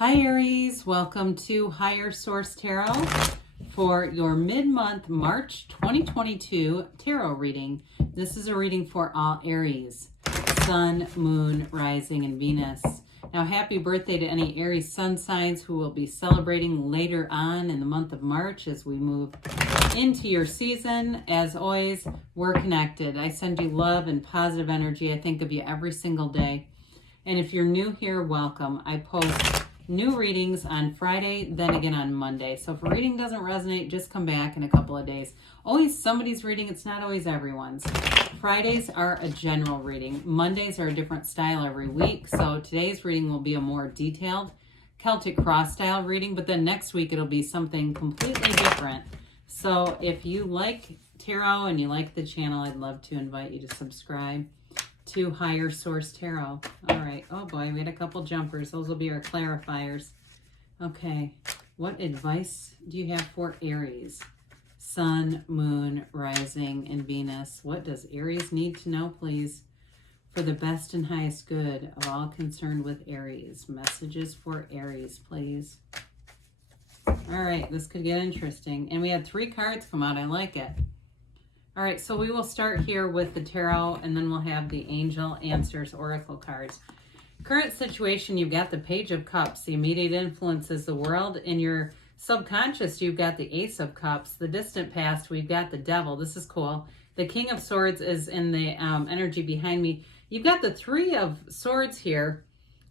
Hi Aries, welcome to Higher Source Tarot for your mid-month March 2022 tarot reading. This is a reading for all Aries, Sun, Moon, Rising, and Venus. Now, happy birthday to any Aries sun signs who will be celebrating later on in the month of March as we move into your season. As always, we're connected. I send you love and positive energy. I think of you every single day. And if you're new here, welcome. I post new readings on Friday, then again on Monday. So if a reading doesn't resonate, just come back in a couple of days. Always somebody's reading, it's not always everyone's. Fridays are a general reading. Mondays are a different style every week. So today's reading will be a more detailed Celtic cross style reading, but then next week it'll be something completely different. So if you like tarot and you like the channel, I'd love to invite you to subscribe to Higher Source Tarot. All right. Oh boy, we had a couple jumpers. Those will be our clarifiers. Okay. What advice do you have for Aries? Sun, Moon, Rising, and Venus. What does Aries need to know, please, for the best and highest good of all concerned with Aries? Messages for Aries, please. All right. This could get interesting. And we had 3 cards come out. I like it. All right, so we will start here with the tarot, and then we'll have the Angel Answers Oracle cards. Current situation, you've got the Page of Cups. The immediate influence is the world. In your subconscious, you've got the Ace of Cups. The distant past, we've got the Devil. This is cool. The King of Swords is in the energy behind me. You've got the 3 of Swords here.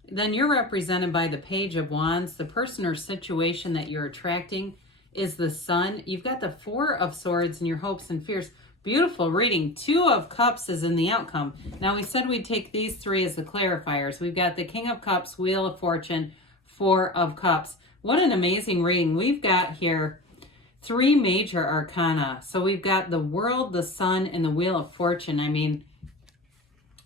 Then you're represented by the Page of Wands. The person or situation that you're attracting is the Sun. You've got the 4 of Swords in your hopes and fears. Beautiful reading. 2 of Cups is in the outcome. Now, we said we'd take these 3 as the clarifiers. We've got the King of Cups, Wheel of Fortune, 4 of Cups. What an amazing reading. We've got here 3 major arcana. So we've got the World, the Sun, and the Wheel of Fortune. I mean,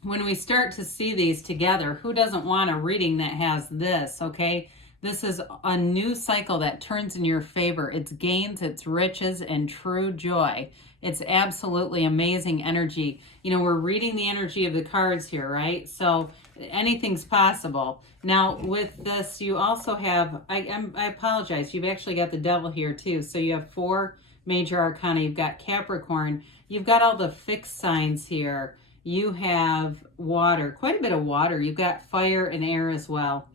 when we start to see these together, who doesn't want a reading that has this, okay? This is a new cycle that turns in your favor. It's gains, it's riches, and true joy. It's absolutely amazing energy. You know, we're reading the energy of the cards here, right? So anything's possible. Now, with this, you also have, I apologize, you've actually got the Devil here too. So you have 4 major arcana. You've got Capricorn. You've got all the fixed signs here. You have water, quite a bit of water. You've got fire and air as well.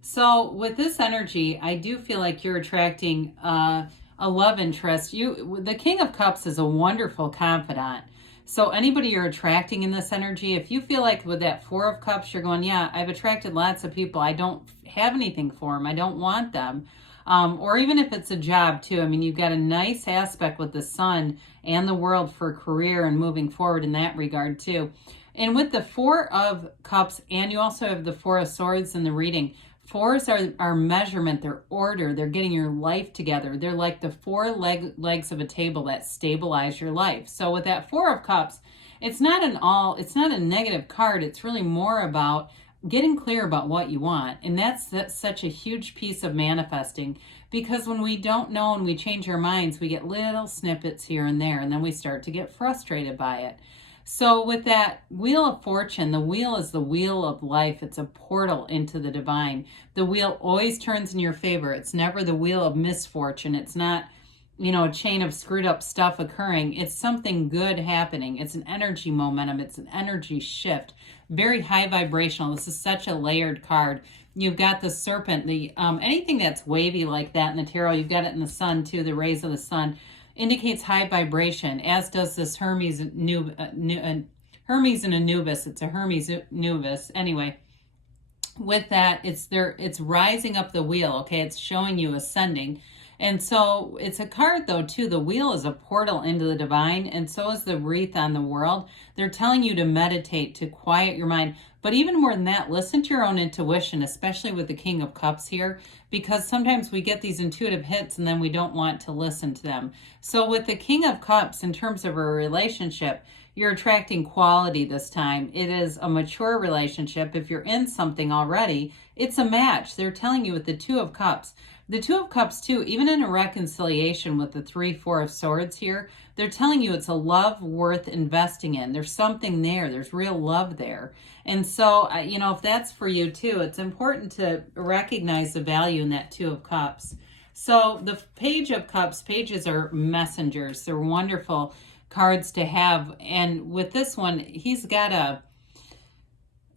So with this energy, I do feel like you're attracting a love interest. The King of Cups is a wonderful confidant. So anybody you're attracting in this energy, if you feel like with that 4 of Cups, you're going, yeah, I've attracted lots of people. I don't have anything for them. I don't want them. Or even if it's a job too. I mean, you've got a nice aspect with the Sun and the World for career and moving forward in that regard too. And with the 4 of Cups, and you also have the 4 of Swords in the reading, 4s are measurement, they're order, they're getting your life together. They're like the 4 legs of a table that stabilize your life. So with that 4 of Cups, it's not a negative card. It's really more about getting clear about what you want. And that's such a huge piece of manifesting, because when we don't know and we change our minds, we get little snippets here and there, and then we start to get frustrated by it. So with that Wheel of Fortune, the wheel is the wheel of life. It's a portal into the divine. The wheel always turns in your favor. It's never the wheel of misfortune. It's not, you know, a chain of screwed up stuff occurring. It's something good happening. It's an energy momentum. It's an energy shift. Very high vibrational. This is such a layered card. You've got the Serpent, anything that's wavy like that in the tarot. You've got it in the Sun too, the rays of the Sun. Indicates high vibration, as does this Hermes and Anubis. It's a Hermes Anubis. Anyway, with that, it's rising up the wheel, okay? It's showing you ascending. And so it's a card, though, too. The wheel is a portal into the divine, and so is the wreath on the world. They're telling you to meditate, to quiet your mind. But even more than that, listen to your own intuition, especially with the King of Cups here, because sometimes we get these intuitive hits and then we don't want to listen to them. So with the King of Cups, in terms of a relationship, You're attracting quality this time. It is a mature relationship. If you're in something already, it's a match. They're telling you with the Two of Cups. The Two of Cups, too, even in a reconciliation with the 3, 4 of Swords here, they're telling you it's a love worth investing in. There's something there. There's real love there. And so, if that's for you, too, it's important to recognize the value in that Two of Cups. So the Page of Cups, pages are messengers. They're wonderful cards to have. And with this one, he's got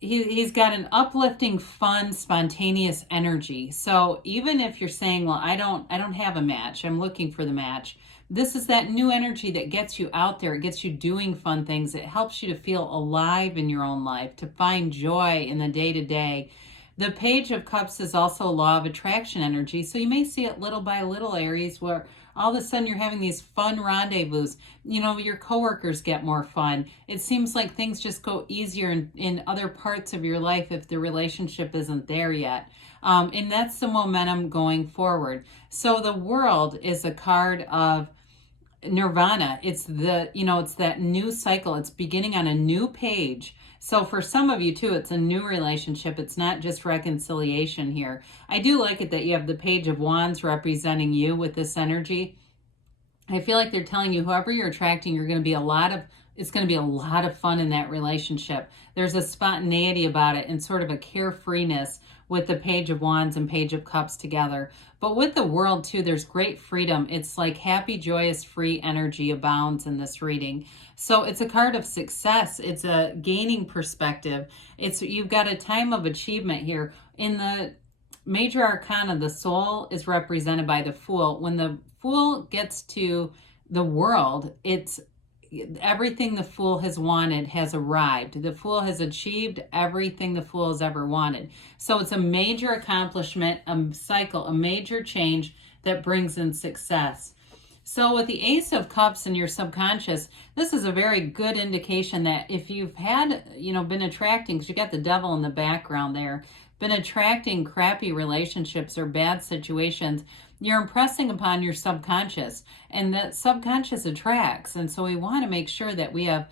an uplifting, fun, spontaneous energy. So even if you're saying, well, I don't have a match, I'm looking for the match, this is that new energy that gets you out there. It gets you doing fun things. It helps you to feel alive in your own life, to find joy in the day-to-day. The Page of Cups is also a law of attraction energy. So you may see it little by little, Aries, where all of a sudden you're having these fun rendezvous. Your coworkers get more fun. It seems like things just go easier in other parts of your life if the relationship isn't there yet. And that's the momentum going forward. So the World is a card of nirvana. It's that new cycle. It's beginning on a new page. So for some of you too, it's a new relationship. It's not just reconciliation here. I do like it that you have the Page of Wands representing you with this energy. I feel like they're telling you whoever you're attracting, it's going to be a lot of fun in that relationship. There's a spontaneity about it and sort of a carefreeness with the Page of Wands and Page of Cups together. But with the World too, there's great freedom. It's like happy, joyous, free energy abounds in this reading. So it's a card of success. It's a gaining perspective. You've got a time of achievement here. In the Major Arcana, the Soul is represented by the Fool. When the Fool gets to the World, it's everything the Fool has wanted has arrived. The Fool has achieved everything the Fool has ever wanted. So it's a major accomplishment, a cycle, a major change that brings in success. So with the Ace of Cups in your subconscious, this is a very good indication that if you've had, been attracting, because you got the Devil in the background there, been attracting crappy relationships or bad situations, you're impressing upon your subconscious, and that subconscious attracts. And so we want to make sure that we have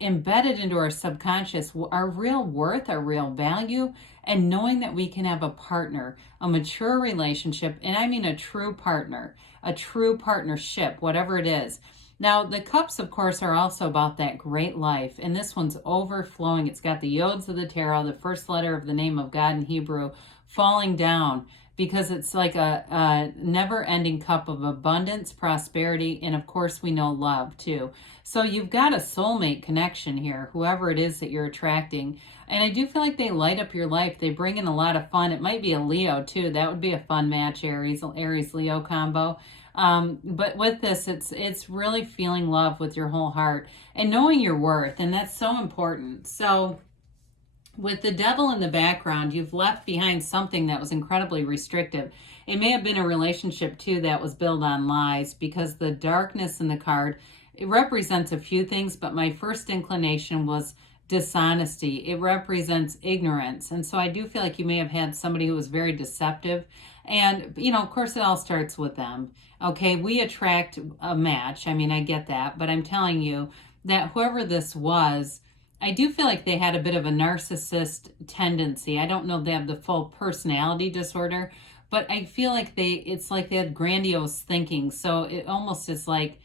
embedded into our subconscious our real worth, our real value, and knowing that we can have a partner, a mature relationship, and I mean a true partner, a true partnership, whatever it is. Now, the Cups, of course, are also about that great life, and this one's overflowing. It's got the Yods of the Tarot, the first letter of the name of God in Hebrew, falling down, because it's like a never-ending cup of abundance, prosperity, and of course we know love too. So you've got a soulmate connection here, whoever it is that you're attracting. And I do feel like they light up your life. They bring in a lot of fun. It might be a Leo too. That would be a fun match, Aries-Leo combo. But with this, it's really feeling love with your whole heart and knowing your worth, and that's so important. So with the Devil in the background, you've left behind something that was incredibly restrictive. It may have been a relationship, too, that was built on lies, because the darkness in the card, it represents a few things, but my first inclination was dishonesty. It represents ignorance. And so I do feel like you may have had somebody who was very deceptive. And, of course, it all starts with them. Okay, we attract a match. I mean, I get that. But I'm telling you that whoever this was, I do feel like they had a bit of a narcissist tendency. I don't know if they have the full personality disorder, but I feel like it's like they had grandiose thinking. So it almost is like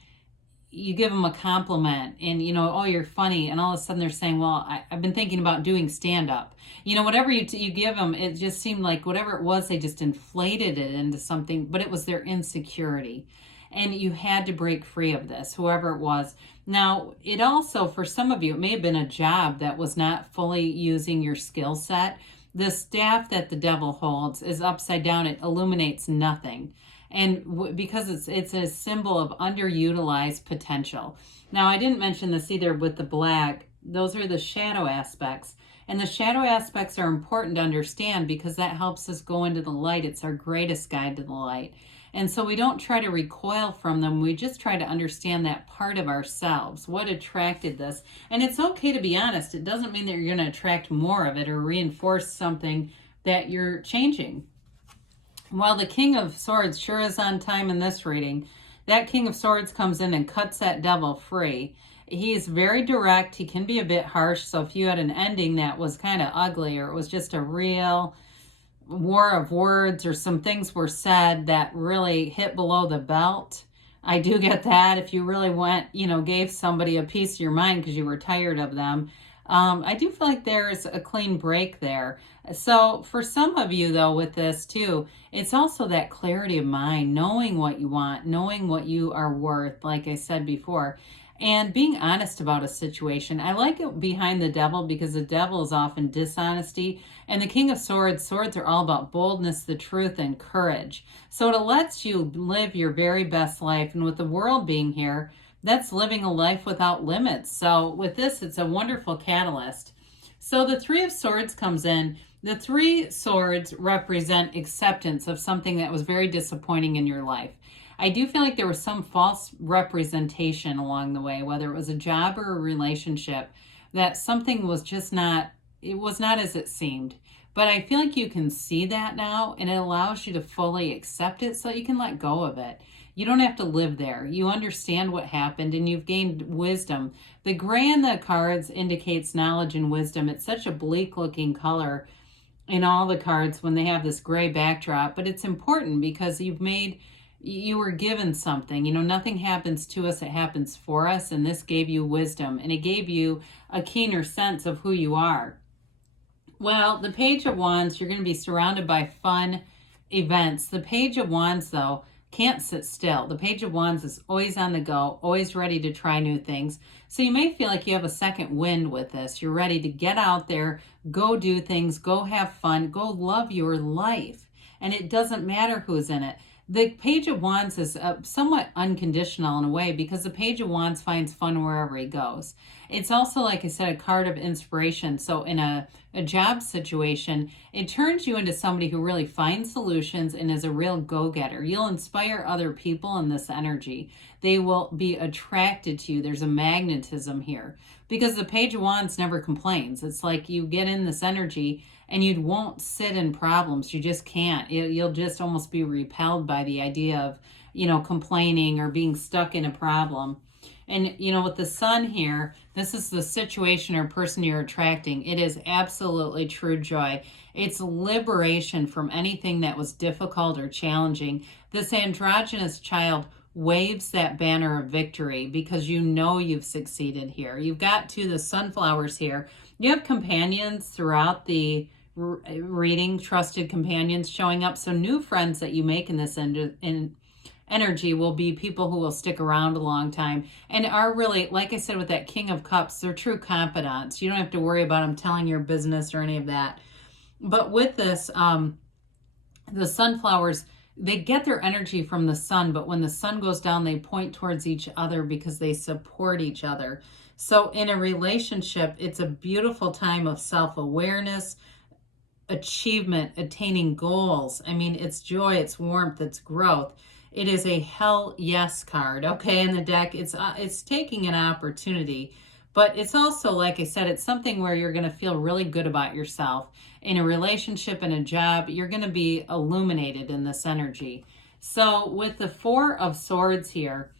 you give them a compliment and, oh, you're funny. And all of a sudden they're saying, well, I've been thinking about doing stand-up. Whatever you give them, it just seemed like whatever it was, they just inflated it into something, but it was their insecurity. And you had to break free of this, whoever it was. Now, it also, for some of you, it may have been a job that was not fully using your skill set. The staff that the Devil holds is upside down. It illuminates nothing. And because it's a symbol of underutilized potential. Now, I didn't mention this either with the black. Those are the shadow aspects. And the shadow aspects are important to understand because that helps us go into the light. It's our greatest guide to the light. And so we don't try to recoil from them. We just try to understand that part of ourselves, what attracted this. And it's okay to be honest. It doesn't mean that you're going to attract more of it or reinforce something that you're changing. While the King of Swords sure is on time in this reading, that King of Swords comes in and cuts that Devil free. He's very direct. He can be a bit harsh. So if you had an ending that was kind of ugly, or it was just a real war of words, or some things were said that really hit below the belt, I do get that. If you really went, gave somebody a piece of your mind because you were tired of them, I do feel like there's a clean break there. So for some of you, though, with this too, it's also that clarity of mind, knowing what you want, knowing what you are worth, like I said before, and being honest about a situation. I like it behind the devil because the devil is often dishonesty. And the King of Swords, swords are all about boldness, the truth, and courage. So it lets you live your very best life. And with the world being here, that's living a life without limits. So with this, it's a wonderful catalyst. So the Three of Swords comes in. The Three Swords represent acceptance of something that was very disappointing in your life. I do feel like there was some false representation along the way, whether it was a job or a relationship, that something was just not, it was not as it seemed. But I feel like you can see that now, and it allows you to fully accept it so you can let go of it. You don't have to live there. You understand what happened, and you've gained wisdom. The gray in the cards indicates knowledge and wisdom. It's such a bleak looking color in all the cards when they have this gray backdrop, but it's important because you were given something. Nothing happens to us, it happens for us, and this gave you wisdom, and it gave you a keener sense of who you are. Well, the Page of Wands, you're going to be surrounded by fun events. The Page of Wands, though, can't sit still. The Page of Wands is always on the go, always ready to try new things. So you may feel like you have a second wind with this. You're ready to get out there, go do things, go have fun, go love your life. And it doesn't matter who's in it. The Page of Wands is somewhat unconditional in a way because the Page of Wands finds fun wherever he goes. It's also, like I said, a card of inspiration. So in a job situation, it turns you into somebody who really finds solutions and is a real go-getter. You'll inspire other people in this energy. They will be attracted to you. There's a magnetism here because the Page of Wands never complains. It's like you get in this energy and you won't sit in problems. You just can't. You'll just almost be repelled by the idea of, complaining or being stuck in a problem. And, with the Sun here, this is the situation or person you're attracting. It is absolutely true joy. It's liberation from anything that was difficult or challenging. This androgynous child waves that banner of victory because you've succeeded here. You've got the sunflowers here. You have companions throughout the reading, trusted companions showing up. So new friends that you make in this energy will be people who will stick around a long time and are really, like I said, with that King of Cups, they're true confidants. You don't have to worry about them telling your business or any of that. But with this, the sunflowers, they get their energy from the sun, but when the sun goes down, they point towards each other because they support each other. So in a relationship, it's a beautiful time of self-awareness, achievement, attaining goals. I mean, it's joy, it's warmth, it's growth. It is a hell yes card, okay, in the deck. It's taking an opportunity, but it's also, like I said, it's something where you're going to feel really good about yourself. In a relationship, in a job, you're going to be illuminated in this energy. So with the Four of Swords here,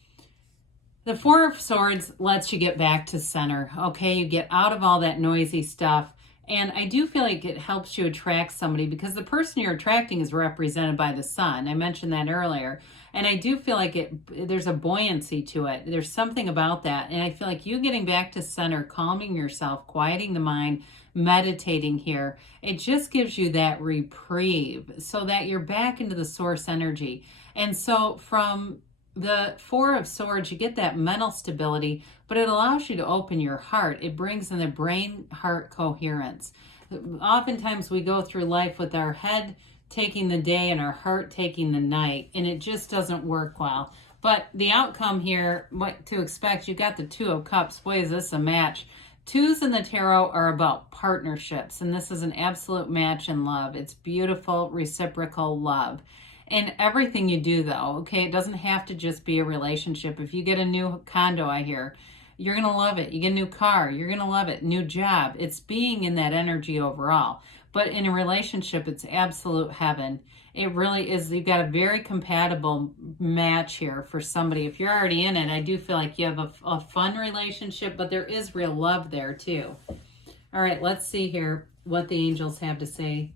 the Four of Swords lets you get back to center, okay? You get out of all that noisy stuff. And I do feel like it helps you attract somebody because the person you're attracting is represented by the sun. I mentioned that earlier. And I do feel like there's a buoyancy to it. There's something about that. And I feel like you getting back to center, calming yourself, quieting the mind, meditating here, it just gives you that reprieve so that you're back into the source energy. And so from the Four of Swords, you get that mental stability, but it allows you to open your heart. It brings in the brain-heart coherence. Oftentimes we go through life with our head taking the day and our heart taking the night, and it just doesn't work well. But the outcome here, what to expect, you got the Two of Cups. Boy, is this a match. Twos in the tarot are about partnerships, and this is an absolute match in love. It's beautiful, reciprocal love. And everything you do, though, okay, it doesn't have to just be a relationship. If you get a new condo, I hear, you're going to love it. You get a new car, you're going to love it. New job. It's being in that energy overall. But in a relationship, it's absolute heaven. It really is. You've got a very compatible match here for somebody. If you're already in it, I do feel like you have a fun relationship, but there is real love there too. All right, let's see here what the angels have to say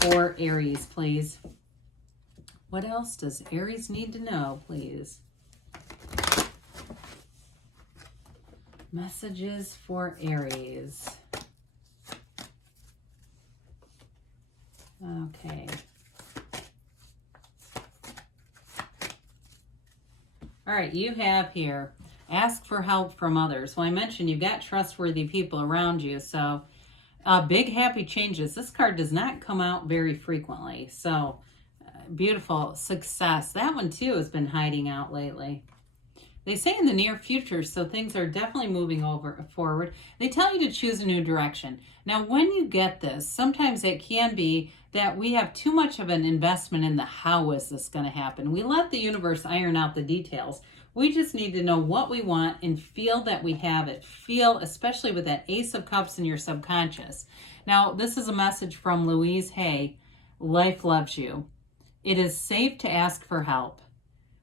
for Aries, please. What else does Aries need to know, please? Messages for Aries. Okay. All right, you have here, ask for help from others. Well, I mentioned you've got trustworthy people around you, so big happy changes. This card does not come out very frequently, so beautiful success. That one too has been hiding out lately. They say in the near future, so things are definitely moving forward. They tell you to choose a new direction. Now, when you get this, sometimes it can be that we have too much of an investment in the how is this going to happen. We let the universe iron out the details. We just need to know what we want and feel that we have it. Feel, especially with that Ace of Cups in your subconscious. Now, this is a message from Louise Hay. Life loves you. It is safe to ask for help.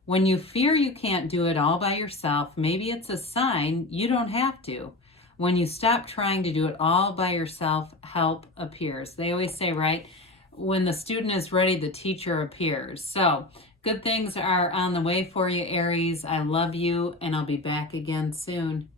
When you fear you can't do it all by yourself, maybe it's a sign you don't have to. When you stop trying to do it all by yourself, help appears. They always say, right, when the student is ready, the teacher appears. So good things are on the way for you, Aries. I love you, and I'll be back again soon.